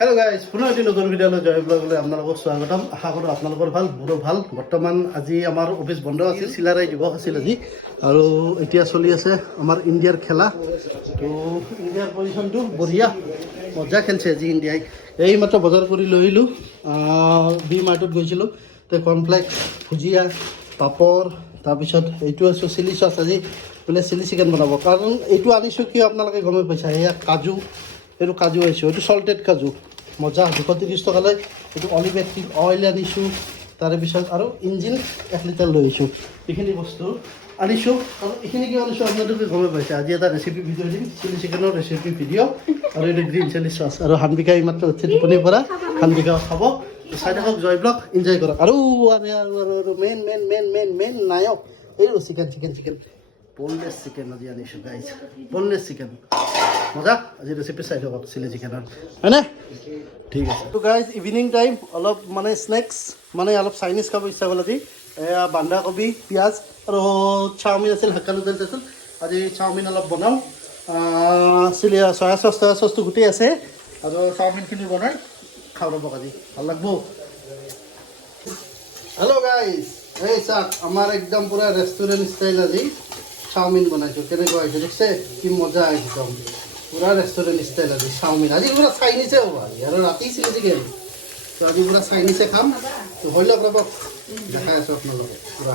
Hello' guys, পুনৰ এটি নতুন ভিডিঅ'লৈ জয় ব্লগলৈ আপোনালোকক স্বাগতম। আশা কৰোঁ আপোনালোকৰ ভাল, মোৰো ভাল। বৰ্তমান আজি আমাৰ অফিচ বন্ধ আছিল, চিলাৰায় দিৱস আছিল আজি, আৰু এতিয়া চলি আছে আমাৰ ইণ্ডিয়াৰ খেলা। তো ইণ্ডিয়াৰ পজিশ্যনটো বঢ়িয়া, মজা খেলিছে আজি ইণ্ডিয়াই। এই মাত্ৰ বজাৰ কৰি লৈ আহিলোঁ, বি মাৰ্টত গৈছিলোঁ। তো কৰ্ণফ্লেক্স, ভুজিয়া, পাপৰ, তাৰপিছত এইটো আছোঁ চিলি চচ। আজি বোলে চিলি চিকেন বনাব, কাৰণ এইটো আনিছোঁ কিয় আপোনালোকে গমেই পাইছা। এয়া কাজু, এইটো কাজু আনিছোঁ, এইটো চল্টেড কাজু, মজা 230 টকালৈ। এইটো অলিভ অইল আনিছোঁ, তাৰেপিছত আৰু ইঞ্জিন 1 লিটাৰ লৈ আহিছোঁ। এইখিনি বস্তু আনিছোঁ, আৰু এইখিনি কিয় আনিছোঁ আপোনালোকে গমেই পাইছে। আজি এটা ৰেচিপি ভিডিঅ' দিম, চিলি চিকেনৰ ৰেচিপি ভিডিঅ', আৰু এইটো গ্ৰীণ চিলি চচ। আৰু হানবিকা এইমাত্ৰ উঠি টোপনিৰ পৰা, হানবিকাও খাব। চাই থাকক জয় ব্লগ, এনজয় কৰক। আৰু মেইন নায়ক এইটো চিকেন বনলেছ চিকেন আজি আনিছোঁ গাইজ, বনলেছ চিকেন মজা। আজি ৰেচিপি চাই থাকক চিলি চিকেনৰ, হয়নে? ঠিক আছে। তো গাইজ ইভিনিং টাইম, অলপ মানে স্নেক্স, মানে অলপ চাইনিজ খাব ইচ্ছা হ'ল আজি। এয়া বন্ধাকবি, পিঁয়াজ আৰু চাওমিন আছিল, হাক্কা নুডলছ আছিল। আজি চাওমিন অলপ বনাওঁ, চয়া চচটো গোটেই আছে, আৰু চাওমিনখিনি বনাই খাওঁ ৰ'বক, আজি ভাল লাগব। হেল্ল' গাইজ, এই চাওক আমাৰ একদম পূৰা ৰেষ্টুৰেণ্ট ষ্টাইল আজি চাওমিন বনাইছোঁ। কেনেকুৱা হৈছে দেখিছে, কি মজা একদম পূৰা ৰেষ্টুৰেণ্ট ষ্টাইল আজি চাওমিন। আজি পূৰা চাইনিজে হ'ব আজি, আৰু ৰাতি চিলি চিকেন। তো আজি পূৰা চাইনিজে খাম। তো হৈ লওক ৰ'বক, দেখাই আছোঁ আপোনালোকে পূৰা।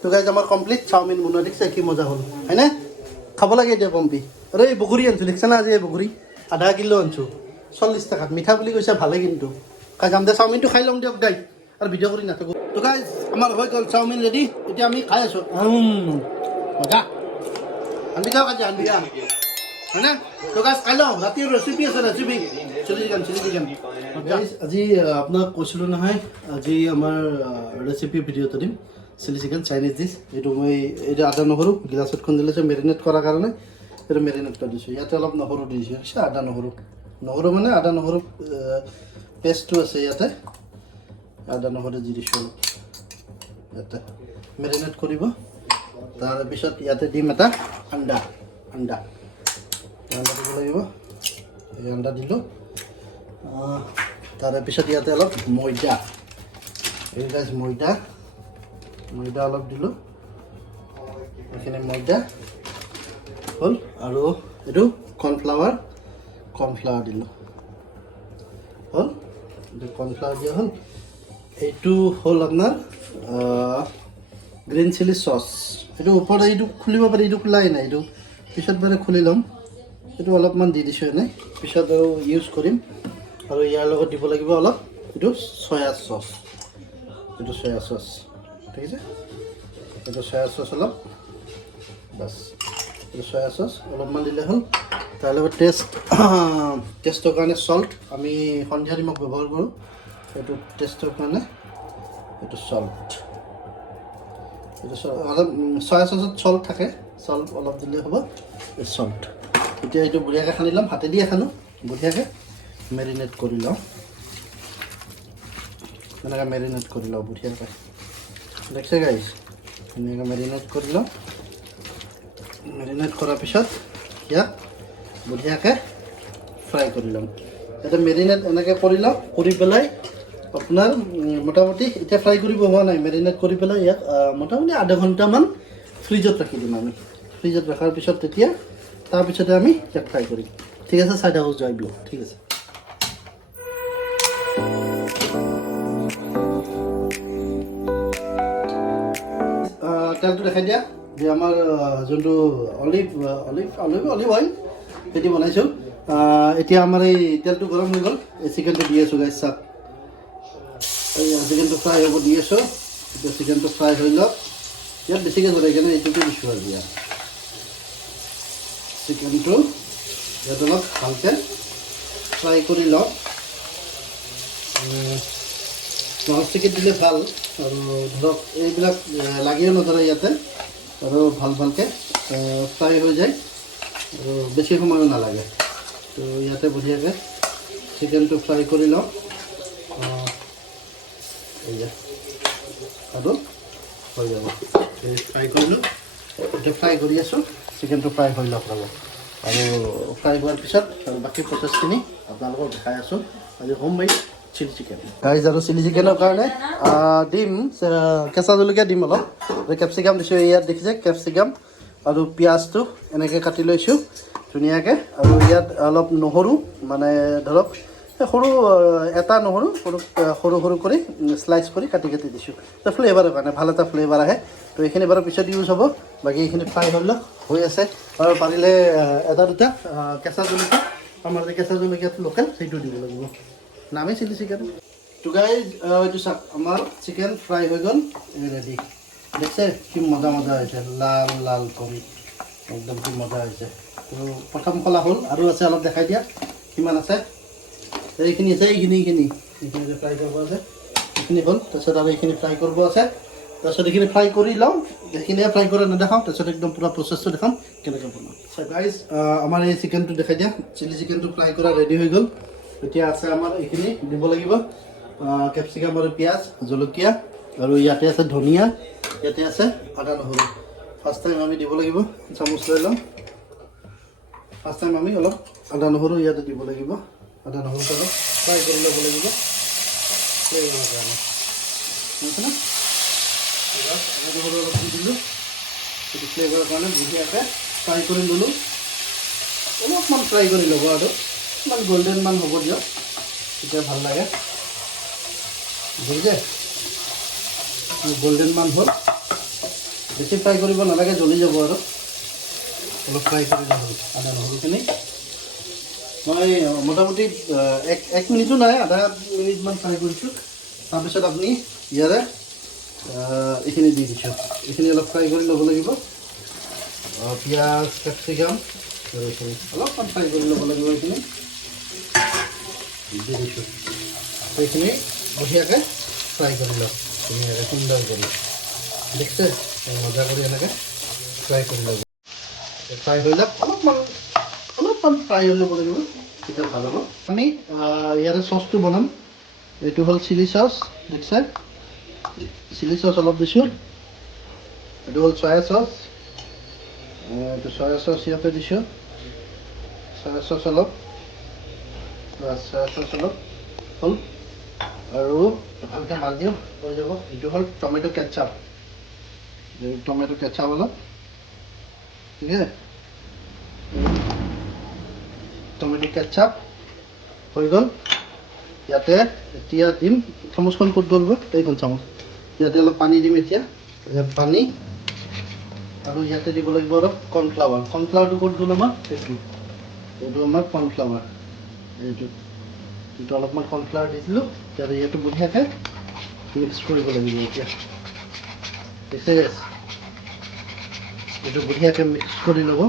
তো গাইজ আমাৰ কমপ্লিট চাওমিন বনোৱা, দেখিছে কি মজা হ'ল, হয়নে? খাব লাগে এতিয়া পম্পি। আৰু এই বগৰী আনিছোঁ, দেখিছে না আজি এই বগৰী আধা কিলো আনিছোঁ, 40 টকাত। মিঠা বুলি কৈছে, ভালে কিন্তু। খাই যাম দে, চাওমিনটো খাই ল'ম দিয়ক গাইজ, আৰু ভিডিঅ' কৰি নাথাকোঁ। তো গাইজ আমাৰ হৈ গ'ল চাওমিন ৰেডি, এতিয়া আমি খাই আছোঁ। মজা, আনবিকা কাজি আনবিকা, হয়নে? তো গাইজ খাই লওঁ, ৰাতিৰ ৰেচিপি আছে, ৰেচিপি চিলি চিকেন। আজি আপোনাক কৈছিলোঁ নহয়, আজি আমাৰ ৰেচিপি ভিডিঅ'টো দিম, চিলি চিকেন চাইনিজ ডিছ। এইটো আদা নহৰু গিলাচত খুন্দি লৈছোঁ মেৰিনেট কৰাৰ কাৰণে। এইটো মেৰিনেট কৰি দিছোঁ, ইয়াতে অলপ নহৰু দি দিছোঁ, আদা নহৰু মানে আদা নহৰু পেষ্টটো আছে ইয়াতে, আদা নহৰু দি দিছোঁ অলপ, ইয়াতে মেৰিনেট কৰিব। তাৰপিছত ইয়াতে দিম এটা আণ্ডা দিব লাগিব, এই আণ্ডা দিলোঁ। তাৰেপিছত ইয়াতে অলপ ময়দা, এই গাইজ ময়দা অলপ দিলোঁ, এইখিনি ময়দা হ'ল। আৰু এইটো কৰ্ণফ্লাৱাৰ দিলোঁ, হ'ল। এইটো কৰ্ণফ্লাৱাৰ দিয়া হ'ল। এইটো হ'ল আপোনাৰ গ্ৰীণ চিলি চচ। এইটো ওপৰত এইটো খুলিব পাৰি, এইটো খোলাই নাই, এইটো পিছত মানে খুলি ল'ম। এইটো অলপমান দি দিছোঁ এনেই, পিছত আৰু ইউজ কৰিম। আৰু ইয়াৰ লগত দিব লাগিব অলপ এইটো চয়া চচ, ঠিক আছে। এইটো চয়া চচ অলপ, বাছ এইটো চয়া চচ অলপমান দিলে হ'ল। তাৰ লগত টেষ্টৰ কাৰণে চল্ট, আমি সন্ধিয়া নিমখ ব্যৱহাৰ কৰোঁ। এইটো টেষ্টৰ কাৰণে এইটো চল্ট, অলপ চয়া চচত চল্ট থাকে, চল্ট অলপ দিলে হ'ব, এই চল্ট। এতিয়া এইটো বঢ়িয়াকৈ সানি ল'ম, হাতেদিয়ে সানো, বঢ়িয়াকৈ মেৰিনেট কৰি লওঁ। এনেকৈ মেৰিনেট কৰি লওঁ বঢ়িয়াকৈ, দেখিছে গাইজ, ধুনীয়াকৈ মেৰিনেট কৰি লওঁ। মেৰিনেট কৰাৰ পিছত ইয়াক বঢ়িয়াকৈ ফ্ৰাই কৰি ল'ম। ইয়াতে মেৰিনেট এনেকৈ কৰি লওঁ, কৰি পেলাই আপোনাৰ মোটামুটি এতিয়া ফ্ৰাই কৰিব হোৱা নাই, মেৰিনেট কৰি পেলাই ইয়াক মোটামুটি আধা ঘণ্টামান ফ্ৰিজত ৰাখি দিম আমি। ফ্ৰিজত ৰখাৰ পিছত তেতিয়া তাৰপিছতে আমি ইয়াক ফ্ৰাই কৰিম, ঠিক আছে। চাই থাকক জয় ব্লগ, ঠিক আছে। তেলটো দেখাই দিয়া, যে আমাৰ যোনটো অলিভ অইল সেইটো বনাইছোঁ। এতিয়া আমাৰ এই তেলটো গৰম হৈ গ'ল, এই চিকেনটো দি আছোঁ গাইজ, চাওক এই চিকেনটো ফ্ৰাই হ'ব দি আছোঁ। এতিয়া চিকেনটো ফ্ৰাই হৈ লওক, ইয়াত বেছিকৈ ধৰে সেইকাৰণে এইটোকে দিছোঁ আৰু ইয়াত চিকেনটো ইয়াত অলপ ভালকৈ ফ্ৰাই কৰি লওক। নন ষ্টিকিত দিলে ভাল, আৰু ধৰক এইবিলাক লাগিও নধৰে ইয়াতে, আৰু ভালকৈ ফ্ৰাই হৈ যায়, আৰু বেছি সময়ো নালাগে। তো ইয়াতে বঢ়িয়াকৈ চিকেনটো ফ্ৰাই কৰি লওঁ, আৰু হৈ যাব। ফ্ৰাই কৰিলোঁ, এতিয়া ফ্ৰাই কৰি আছোঁ, চিকেনটো ফ্ৰাই হৈ লওক ৰ'ব। আৰু ফ্ৰাই হোৱাৰ পিছত আৰু বাকী প্ৰচেছখিনি আপোনালোকক দেখাই আছোঁ আজি home made chilli chicken guys আৰু চিলি চিকেনৰ কাৰণে দিম কেঁচা জলকীয়া দিম অলপ কেপচিকাম দিছোঁ ইয়াত দেখিছে কেপচিকাম আৰু পিঁয়াজটো এনেকৈ কাটি লৈছোঁ ধুনীয়াকৈ আৰু ইয়াত অলপ নহৰু মানে ধৰক সৰু এটা নহৰু সৰু সৰু কৰি শ্লাইচ কৰি কাটি কাটি দিছোঁ তো ফ্লেভাৰৰ কাৰণে ভাল এটা ফ্লেভাৰ আহে তো এইখিনি বাৰু পিছত ইউজ হ'ব বাকী এইখিনি ফ্ৰাই হৈ আছে আৰু পাৰিলে এটা দুটা কেঁচা জলকীয়া আমাৰ যে কেঁচা জলকীয়াটো লোকেল সেইটো দিব লাগিব নামেই চিলি চিকেন তো গাইজ এইটো চাওক আমাৰ চিকেন ফ্ৰাই হৈ গ'ল ৰেডি দেখছে কি মজা হৈছে লাল লাল কৰি একদম কি মজা হৈছে তো প্ৰথম খোলা হ'ল আৰু আছে অলপ দেখাই দিয়া কিমান আছে এইখিনি আছে এইখিনি ফ্ৰাই কৰিব আছে এইখিনি হ'ল তাৰপিছত আৰু এইখিনি ফ্ৰাই কৰিব আছে তাৰপিছত এইখিনি ফ্ৰাই কৰি লওঁ এইখিনিয়ে ফ্ৰাই কৰি নেদেখাওঁ তাৰপিছত একদম পুৰা প্ৰচেছটো দেখাম কেনেকৈ বনাওঁ গাইজ আমাৰ এই চিকেনটো দেখাই দিয়া চিলি চিকেনটো ফ্ৰাই কৰা ৰেডি হৈ গ'ল এতিয়া আছে আমাৰ এইখিনি দিব লাগিব কেপচিকাম আৰু পিঁয়াজ জলকীয়া আৰু ইয়াতে আছে ধনিয়া ইয়াতে আছে আদা নহৰু ফাৰ্ষ্ট টাইম আমি দিব লাগিব চামুচ লৈ লওঁ ফাৰ্ষ্ট টাইম আমি অলপ আদা নহৰু ইয়াতে দিব লাগিব আদা নহৰুটো অলপ ফ্ৰাই কৰি ল'ব লাগিব ফ্লেভাৰৰ কাৰণে বুজিছেনে আদা নহৰু অলপ দি দিলোঁ সেইটো ফ্লেভাৰৰ কাৰণে ধুনীয়াকৈ ফ্ৰাই কৰি ল'লোঁ অলপমান ফ্ৰাই কৰি ল'ব আৰু ইমান গল্ডেন মান হ'ব দিয়ক তেতিয়া ভাল লাগে বুজিছে গল্ডেন মান হ'ল বেছি ফ্ৰাই কৰিব নালাগে জ্বলি যাব আৰু অলপ ফ্ৰাই কৰি ল'ব আদা নহৰুখিনি মই মোটামুটি এক মিনিটো নাই আধা মিনিটমান ফ্ৰাই কৰিছোঁ তাৰপিছত আপুনি ইয়াৰে এইখিনি দি দিছোঁ এইখিনি অলপ ফ্ৰাই কৰি ল'ব লাগিব পিঁয়াজ কেপচিকাম আৰু এইখিনি অলপমান ফ্ৰাই কৰি ল'ব লাগিব এইখিনি দি দিছোঁ এইখিনি বঢ়িয়াকৈ ফ্ৰাই কৰি লওঁ ধুনীয়াকৈ সুন্দৰ কৰি দেখিছে মজা কৰি এনেকৈ ফ্ৰাই কৰি ল'ব ফ্ৰাই হৈ লওক অলপমান ফ্ৰাই হৈ ল'ব লাগিব তেতিয়া ভাল হ'ব আমি ইয়াৰে চচটো বনাম এইটো হ'ল চিলি চচ দেখিছে চিলি চচ অলপ দিছোঁ এইটো হ'ল চয়া চচ এইটো চয়া চচ ইয়াতে দিছোঁ চয়া চচ অলপ হ'ল আৰু ভালকৈ মাছ দিওঁ হৈ যাব এইটো হ'ল টমেটো কেটচাপ অলপ ঠিক আছে টমেটো কেটচাপ হৈ গ'ল ইয়াতে এতিয়া দিম চামুচখন ক'ত গ'ল এইখন চামুচ ইয়াতে অলপ পানী দিম এতিয়া পানী আৰু ইয়াতে দিব লাগিব অলপ কৰ্ণফ্লাৱাৰটো ক'ত গ'ল আমাৰ এইটো আমাৰ কৰ্ণফ্লাৱাৰ এইটো অলপমান কৰ্ণফ্লাৱাৰ দিছিলোঁ তেতিয়া ইয়াতো বঢ়িয়াকৈ মিক্স কৰিব লাগিব এতিয়া দেখিছে এইটো বঢ়িয়াকৈ মিক্স কৰি ল'ব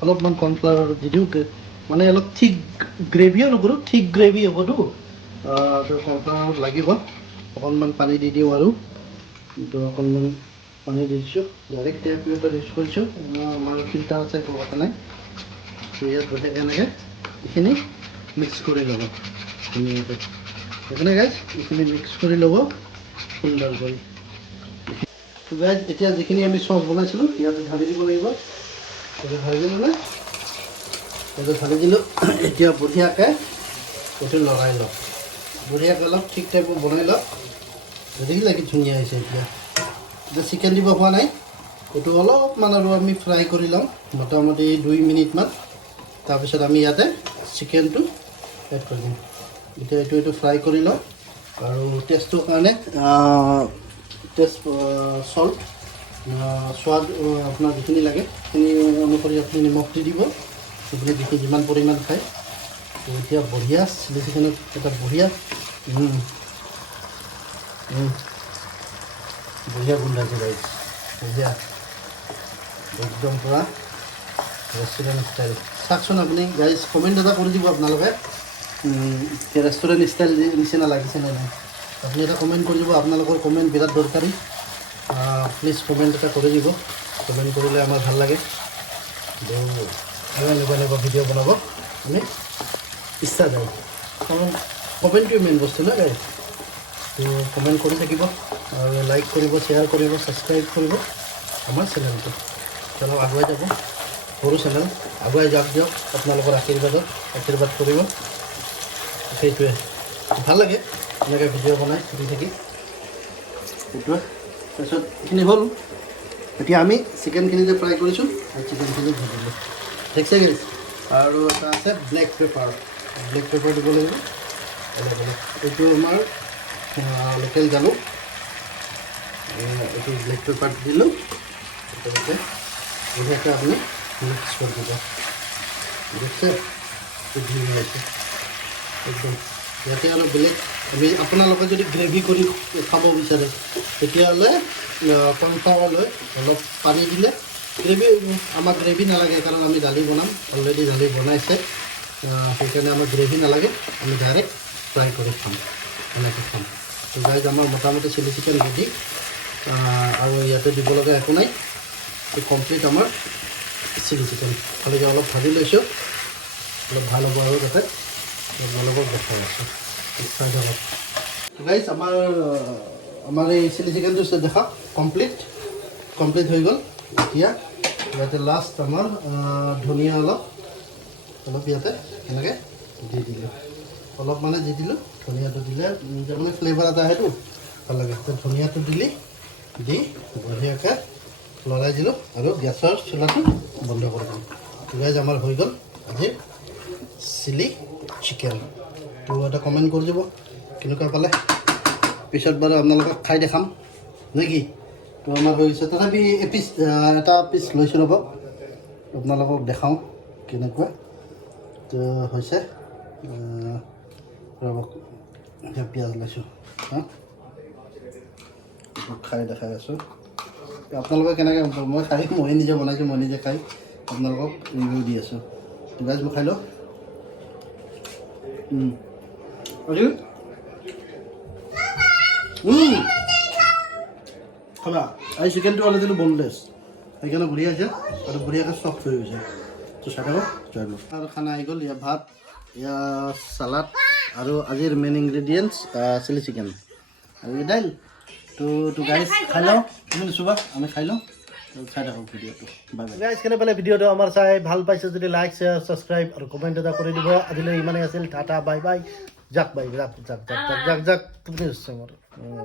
অলপমান কৰ্ণফ্লাৱাৰ দি দিওঁ মানে অলপ ঠিক গ্ৰেভিও নকৰোঁ ঠিক গ্ৰেভি হ'বতো কৰ্ণফ্লাৱাৰ লাগিব অকণমান পানী দি দিওঁ আৰু এইটো অকণমান পানী দি দিছোঁ ডাইৰেক্ট টেপ এটা ইউজ কৰিছোঁ আমাৰ ফিল্টাৰ আছে একো কথা নাই ইয়াত বঢ়িয়াকৈ এনেকৈ এইখিনি মিক্স কৰি ল'ব ধুনীয়াকৈ সেইকাৰণে গাইজ এইখিনি মিক্স কৰি ল'ব সুন্দৰ কৰি গাইজ এতিয়া যিখিনি আমি চচ বনাইছিলোঁ ইয়াত ঢালি দিব লাগিব এইটো ঢালি দিলোঁ নে এইটো ঢালি দিলোঁ এতিয়া বঢ়িয়াকৈ এইটো লগাই লওক বঢ়িয়াকৈ অলপ ঠিক টাইপৰ বনাই লওক দেখিলে কি ধুনীয়া হৈছে এতিয়া চিকেন দিব হোৱা নাই এইটো অলপমান আৰু আমি ফ্ৰাই কৰি লওঁ মোটামুটি 2 মিনিটমান তাৰপিছত আমি ইয়াতে চিকেনটো এড কৰি দিম এতিয়া এইটো ফ্ৰাই কৰি লওঁ আৰু টেষ্টটোৰ কাৰণে চল্ট সোৱাদ আপোনাৰ যিখিনি লাগে সেইখিনি অনুসৰি আপুনি নিমখ দি দিব আপুনি যিমান পৰিমাণ খায় এতিয়া বঢ়িয়া চিলি চিকেনত এটা বঢ়িয়া গোন্ধাইছে গাইজ বঢ়িয়া একদম পূৰা ৰেষ্টুৰেণ্ট ষ্টাইল চাওকচোন আপুনি গাইজ কমেণ্ট এটা কৰি দিব আপোনালোকে ৰেষ্টুৰেণ্ট ষ্টাইল নিচিনা লাগিছে নে নাই আপুনি এটা কমেণ্ট কৰি দিব আপোনালোকৰ কমেণ্ট বিৰাট দৰকাৰী প্লিজ কমেণ্ট এটা কৰি দিব কমেণ্ট কৰিলে আমাৰ ভাল লাগে আৰু এনেকুৱা ভিডিঅ' বনাব আমি ইচ্ছা যায় কমেণ্টটোৱে মেইন বস্তু ন গাইজ তো কমেণ্ট কৰি থাকিব আৰু লাইক কৰিব শ্বেয়াৰ কৰিব ছাবস্ক্ৰাইব কৰিব আমাৰ চেনেলটো চলক আগুৱাই যাব সৰু চেনেল আগুৱাই যাওক দিয়ক আপোনালোকৰ আশীৰ্বাদ কৰিব সেইটোৱে ভাল লাগে এনেকৈ ভিডিঅ' বনাই দি থাকি সেইটোৱে তাৰপিছত এইখিনি হ'ল এতিয়া আমি চিকেনখিনি যে ফ্ৰাই কৰিছোঁ আৰু চিকেনখিনি দি দিলোঁ দেখিছে কি আৰু এটা আছে ব্লেক পেপাৰ দিব লাগিব অলপ এইটো আমাৰ লোকেল জালুক এইটো ব্লেক পেপাৰ দিলোঁ একেলগে ধুনীয়াকৈ আপুনি মিক্স কৰি দিব দেখিছে ধুনীয়া হৈছে একদম ইয়াতে আৰু বেলেগ আমি আপোনালোকে যদি গ্ৰেভি কৰি খাব বিচাৰে তেতিয়াহ'লে কৰ্ণফ্লাৱাৰ লৈ অলপ পানী দিলে আমাক গ্ৰেভি নালাগে কাৰণ আমি দালি বনাম অলৰেডি দালি বনাইছে সেইকাৰণে আমাৰ গ্ৰেভি নালাগে আমি ডাইৰেক্ট ফ্ৰাই কৰি খাম এনেকৈ খাম তো গাইজ আমাৰ মোটামুটি চিলি চিকেন ৰেডি আৰু ইয়াতে দিব লগা একো নাই তো কমপ্লিট আমাৰ চিলি চিকেন খালি অলপ ভাজি লৈছোঁ অলপ ভাল হ'ব আৰু তাতে আপোনালোকক দেখাই আছোঁ চাই থাকক গাইজ আমাৰ এই চিলি চিকেনটো দেখা কমপ্লিট হৈ গ'ল এতিয়া ইয়াতে লাষ্ট আমাৰ ধনিয়া অলপ ইয়াতে এনেকৈ দি দিলোঁ অলপ মানে দি দিলোঁ ধনিয়াটো দিলে নিজৰ মানে ফ্লেভাৰ এটা আহেতো ভাল লাগে তো ধনিয়াটো দি বঢ়িয়াকৈ লৰাই দিলোঁ আৰু গেছৰ চুলাটো বন্ধ কৰি দিলোঁ গাইজ আমাৰ হৈ গ'ল আজি চিলি চিকেন তো এটা কমেণ্ট কৰি দিব কেনেকুৱা পালে পিছত বাৰু আপোনালোকক খাই দেখাম নে কি তো আমাৰ হৈ গৈছে তথাপি এটা পিচ লৈছোঁ ৰ'ব আপোনালোকক দেখাওঁ কেনেকুৱা তো হৈছে ৰ'ব পিঁয়াজ লৈছোঁ খাই দেখাই আছোঁ আপোনালোকে কেনেকৈ মই নিজে বনাইছোঁ মই নিজে খাই আপোনালোকক ৰিভিউ দি আছোঁ তো গাইজ মই খাই লওঁ খাবা আৰু চিকেনটো অলৰেডি বনলেছ সেইকাৰণে বঢ়িয়া আছে আৰু বঢ়িয়াকৈ চফ্ট হৈ গৈছে তো চাই থাকক আৰু খানা আহি গ'ল ইয়াৰ ভাত ইয়াৰ চালাড আৰু আজিৰ মেইন ইনগ্ৰেডিয়েণ্টছ চিলি চিকেন আৰু এই দাইল তো গাইজ খাই লওঁ তুমি চুবা আমি খাই লওঁ চাই থাকক ভিডিঅ'টো গাইজ কেনে পালে ভিডিঅ'টো আমাৰ চাই ভাল পাইছে যদি লাইক শ্বেয়াৰ ছাবস্ক্ৰাইব আৰু কমেণ্ট এটা কৰি দিব আজিলৈ ইমানেই আছিল টাটা বাই বাই যাক বাই যাক তুমি মোৰ